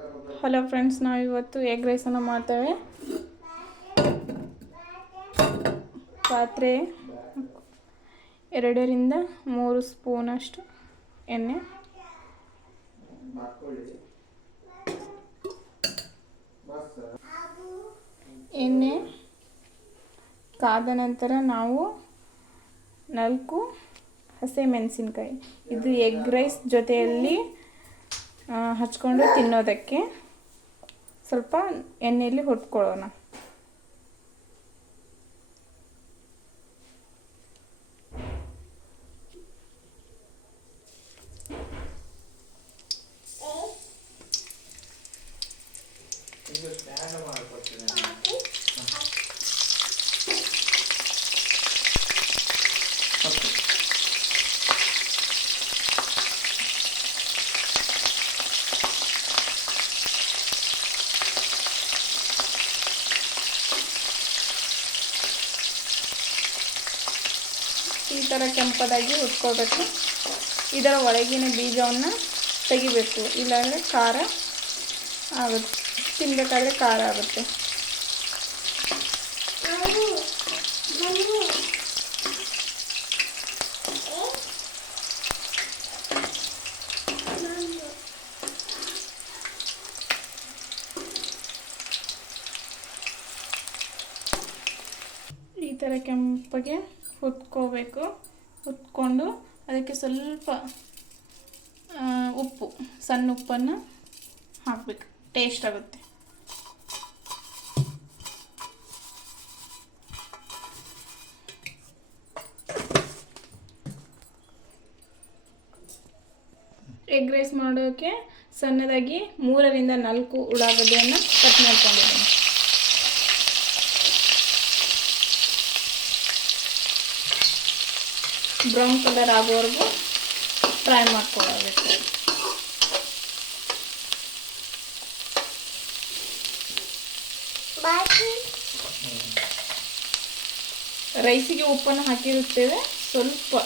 Hello friends ನಾವು ಇವತ್ತು egg ರೈಸನ್ನು ಮಾಡ್ತೇವೆ. ಪಾತ್ರೆ ಎರಡರಿಂದ ಮೂರು ಸ್ಪೂನಷ್ಟು ಎಣ್ಣೆ. ಎಣ್ಣೆ ಕಾದ ನಂತರ ನಾವು ನಾಲ್ಕು ಹಸಿಮೆಣಸಿನ್ಕಾಯಿ. ಇದು ಎಗ್ ರೈಸ್ ಜೊತೆಯಲ್ಲಿ ಹಚ್ಕೊಂಡು ತಿನ್ನೋದಕ್ಕೆ ಸ್ವಲ್ಪ ಎಣ್ಣೆಯಲ್ಲಿ ಹುಟ್ಕೊಳ್ಳೋಣ ಈ ಥರ ಕೆಂಪದಾಗಿ ಹುಟ್ಕೋಬೇಕು ಇದರ ಒಳಗಿನ ಬೀಜವನ್ನು ತೆಗಿಬೇಕು. ಇಲ್ಲಾಂದರೆ ಖಾರ ಆಗುತ್ತೆ. ತಿನ್ನಬೇಕಾದ್ರೆ ಖಾರ ಆಗುತ್ತೆ. ಈ ಥರ ಕೆಂಪಗೆ ಹುತ್ಕೋಬೇಕು ಹುತ್ಕೊಂಡು ಅದಕ್ಕೆ ಸ್ವಲ್ಪ ಉಪ್ಪು, ಸಣ್ಣ ಉಪ್ಪನ್ನು ಹಾಕಬೇಕು. ಟೇಸ್ಟ್ ಆಗುತ್ತೆ. ಎಗ್ ರೈಸ್ ಮಾಡೋಕ್ಕೆ ಸಣ್ಣದಾಗಿ ಮೂರರಿಂದ ನಾಲ್ಕು ಉಳ್ಳಾಗಡ್ಡೆಯನ್ನು ಕಟ್ ಮಾಡ್ಕೊಂಡಿದ್ದೀನಿ. ಬ್ರೌನ್ ಕಲರ್ ಆಗೋವರೆಗೂ ಫ್ರೈ ಮಾಡ್ಕೊಳ್ಳಬೇಕು ರೈಸಿಗೆ ಉಪ್ಪನ್ನು ಹಾಕಿರುತ್ತೇವೆ. ಸ್ವಲ್ಪ.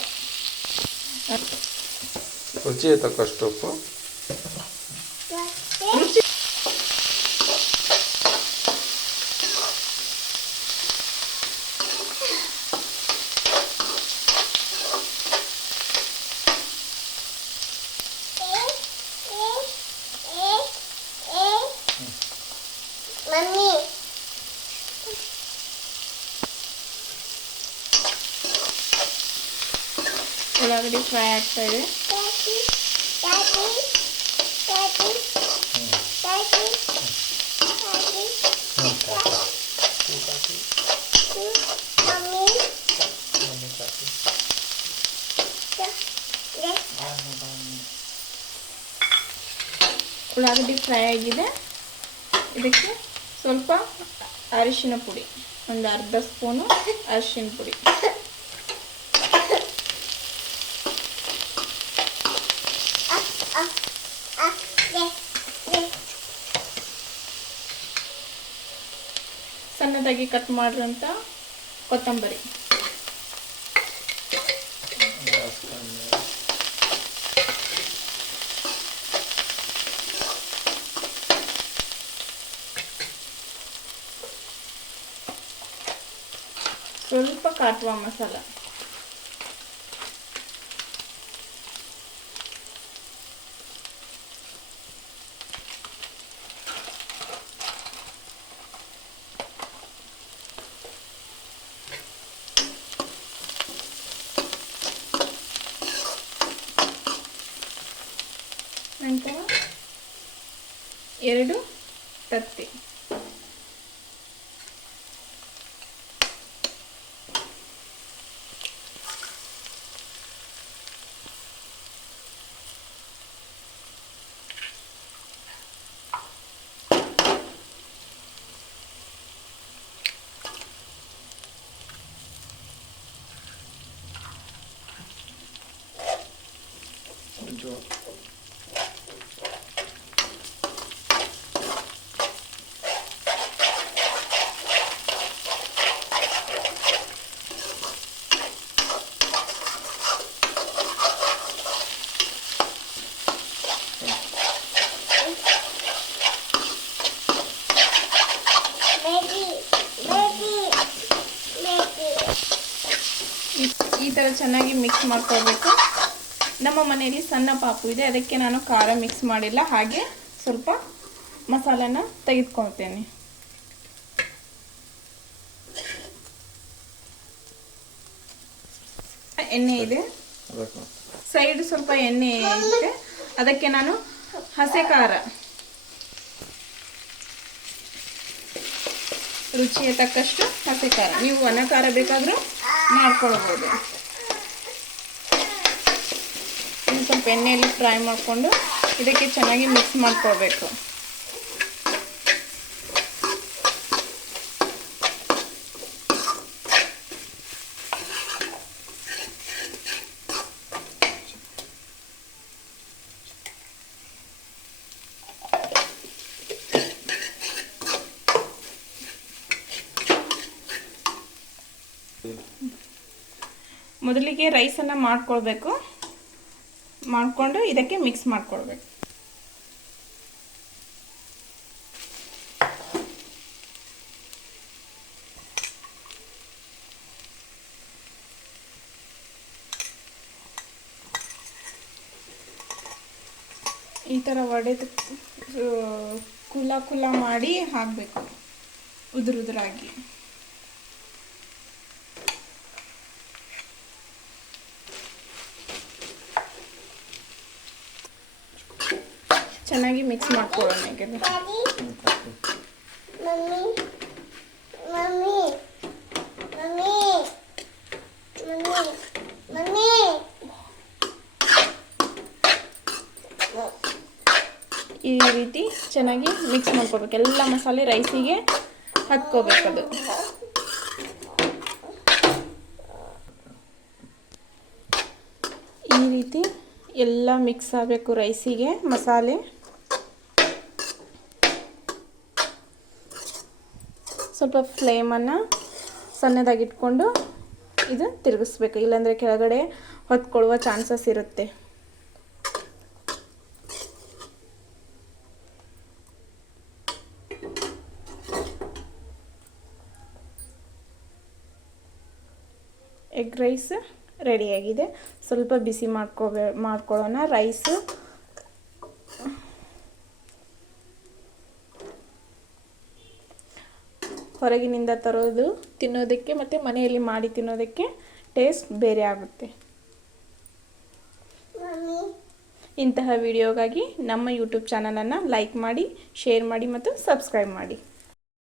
ರುಚಿ ತಕ್ಕಷ್ಟು ಉಪ್ಪು. ಮಮ್ಮಿ ಉಳ್ಳಾಗಡ್ಡಿ ಫ್ರೈ ಆಗ್ತಾ ಇದೆ daddy daddy daddy daddy daddy mummy ಉಳ್ಳಾಗಡ್ಡಿ ಫ್ರೈ ಆಗಿದೆ ಇದಕ್ಕೆ ಸ್ವಲ್ಪ ಅರಿಶಿನ ಪುಡಿ ಒಂದು ಅರ್ಧ ಸ್ಪೂನು ಅರಿಶಿನ ಪುಡಿ. ಸಣ್ಣದಾಗಿ ಕಟ್ ಮಾಡಿರೋಂಥ ಕೊತ್ತಂಬರಿ. ಸ್ವಲ್ಪ ಕಾಟುವ ಮಸಾಲ ನಂತರ ಎರಡು ತತ್ತಿ. ಈ ಥರ ಚೆನ್ನಾಗಿ ಮಿಕ್ಸ್ ಮಾಡ್ಕೋಬೇಕು ನಮ್ಮ ಮನೆಯಲ್ಲಿ ಸಣ್ಣ ಪಾಪು ಇದೆ ಅದಕ್ಕೆ ನಾನು ಖಾರ ಮಿಕ್ಸ್ ಮಾಡಿಲ್ಲ. ಹಾಗೆ ಸ್ವಲ್ಪ ಮಸಾಲನ ತೆಗೆದುಕೊಳ್ತೇನೆ. ಎಣ್ಣೆ ಇದೆ. ಸೈಡ್ ಸ್ವಲ್ಪ ಎಣ್ಣೆ ಇದೆ. ಅದಕ್ಕೆ ನಾನು ಹಸೆ ಖಾರ. ರುಚಿಗೆ ತಕ್ಕಷ್ಟು ಹಸಿ ಖಾರ. ನೀವು ಒಣ ಖಾರ ಬೇಕಾದರೂ ಮಾಡ್ಕೊಳ್ಬೋದು. ಸ್ವಲ್ಪ ಎಣ್ಣೆಯಲ್ಲಿ ಫ್ರೈ ಮಾಡಿಕೊಂಡು ಇದಕ್ಕೆ ಚೆನ್ನಾಗಿ ಮಿಕ್ಸ್ ಮಾಡ್ಕೊಳ್ಬೇಕು. ಮೊದಲಿಗೆ ರೈಸನ್ನು ಮಾಡ್ಕೊಳ್ಬೇಕು. ಮಾಡಿಕೊಂಡು ಇದಕ್ಕೆ ಮಿಕ್ಸ್ ಮಾಡ್ಕೊಳ್ಬೇಕು. ಈ ಥರ ಒಡೆದು ಕುಲ ಕುಲ ಮಾಡಿ ಹಾಕಬೇಕು. ಉದುರು ಚೆನ್ನಾಗಿ ಮಿಕ್ಸ್ ಮಾಡ್ಕೊಳ್ಳೋಣ ಈ ರೀತಿ ಚೆನ್ನಾಗಿ ಮಿಕ್ಸ್ ಮಾಡ್ಕೋಬೇಕು. ಎಲ್ಲ ಮಸಾಲೆ ರೈಸಿಗೆ ಹತ್ಕೋಬೇಕದು ಈ ರೀತಿ ಎಲ್ಲ ಮಿಕ್ಸ್ ಆಗಬೇಕು ರೈಸಿಗೆ ಮಸಾಲೆ. ಸ್ವಲ್ಪ ಫ್ಲೇಮನ್ನು ಸಣ್ಣದಾಗಿಟ್ಕೊಂಡು ಇದು ತಿರುಗಿಸ್ಬೇಕು. ಇಲ್ಲಾಂದರೆ ಕೆಳಗಡೆ ಹೊತ್ಕೊಳ್ಳುವ ಚಾನ್ಸಸ್ ಇರುತ್ತೆ. ಎಗ್ ರೈಸ್ ರೆಡಿಯಾಗಿದೆ ಸ್ವಲ್ಪ ಬಿಸಿ ಮಾಡ್ಕೋಬೇ ಮಾಡ್ಕೊಳ್ಳೋಣ. ರೈಸು ಹೊರಗಿನಿಂದ ತರೋದು ತಿನ್ನೋದಕ್ಕೆ ಮತ್ತು ಮನೆಯಲ್ಲಿ ಮಾಡಿ ತಿನ್ನೋದಕ್ಕೆ ಟೇಸ್ಟ್ ಬೇರೆ ಆಗುತ್ತೆ. ಇಂತಹ ವಿಡಿಯೋಗಾಗಿ ನಮ್ಮ ಯೂಟ್ಯೂಬ್ ಚಾನಲನ್ನು ಲೈಕ್ ಮಾಡಿ ಶೇರ್ ಮಾಡಿ ಮತ್ತು ಸಬ್ಸ್ಕ್ರೈಬ್ ಮಾಡಿ.